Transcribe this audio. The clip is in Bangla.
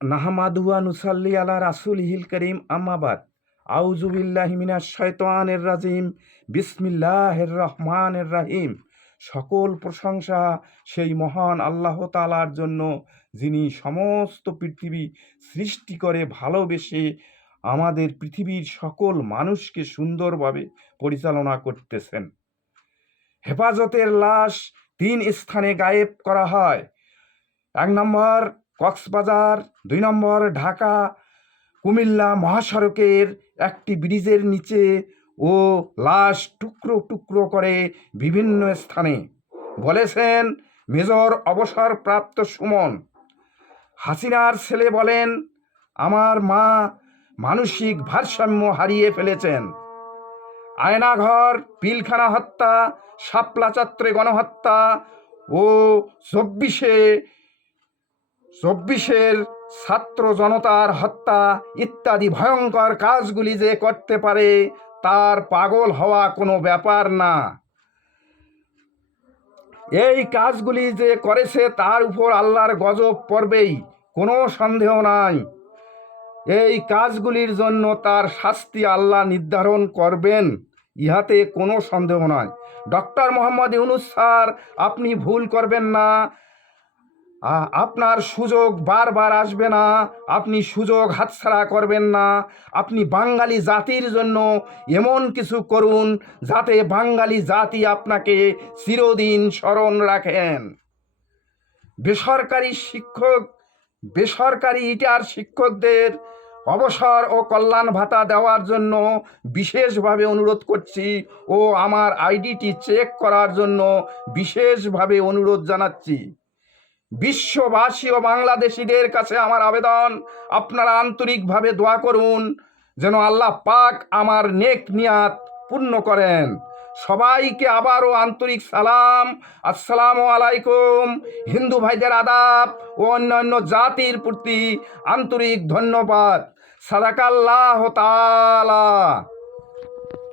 নাহমাদুহু ওয়া নুসাল্লি আলা রাসূলিহিল কারীম আম্মা বাদ আউযু বিল্লাহি মিনাশ শাইতানির রাজিম বিসমিল্লাহির রহমানির রহিম। সকল প্রশংসা সেই মহান আল্লাহ তাআলার জন্য, যিনি সমস্ত পৃথিবী সৃষ্টি করে ভালোবেসে আমাদের পৃথিবীর সকল মানুষকে সুন্দরভাবে পরিচালনা করতেছেন। হেফাজতের লাশ 3 স্থানে গায়েব করা হয়। 1 নম্বর কক্সবাজার, 2 নম্বর ঢাকা কুমিল্লা মহাসড়কের একটি ব্রিজের নিচে ও লাশ টুকরো টুকরো করে বিভিন্ন স্থানে, বলেছেন মেজর অবসরপ্রাপ্ত সুমন। হাসিনার ছেলে বলেন, আমার মা মানসিক ভারসাম্য হারিয়ে ফেলেছেন। আয়নাঘর, পিলখানা হত্যা, শাপলা চত্বরে গণহত্যা ও 24-এর ছাত্র জনতার হত্যা ইত্যাদি ভয়ঙ্কর কাজগুলি যে করতে পারে তার পাগল হওয়া কোনো ব্যাপার না। এই কাজগুলি যে করেছে তার উপর আল্লাহর গজব পড়বেই, কোনো সন্দেহ নাই। এই কাজগুলির জন্য তার শাস্তি আল্লাহ নির্ধারণ করবেন, ইহাতে কোনো সন্দেহ নাই। ডক্টর মোহাম্মদ ইউনূস স্যার, আপনি ভুল করবেন না। আপনার সুযোগ বারবার আসবে না, আপনি সুযোগ হাতছাড়া করবেন না। আপনি বাঙালি জাতির জন্য এমন কিছু করুন যাতে বাঙালি জাতি আপনাকে চিরদিন স্মরণ রাখেন। বেসরকারি ইটার শিক্ষকদের অবসর ও কল্যাণ ভাতা দেওয়ার জন্য বিশেষভাবে অনুরোধ করছি ও আমার আইডিটি চেক করার জন্য বিশেষভাবে অনুরোধ জানাচ্ছি। বিশ্ববাসী ও বাংলাদেশিদের কাছে আমার আবেদন, আপনারা আন্তরিকভাবে দোয়া করুন যেন আল্লাহ পাক আমার নেক নিয়াত পূর্ণ করেন। সবাইকে আবারও আন্তরিক সালাম, আসসালামু আলাইকুম। হিন্দু ভাইদের আদাব ও অন্যান্য জাতির প্রতি আন্তরিক ধন্যবাদ। সাদাকাল্লাহু তাআলা।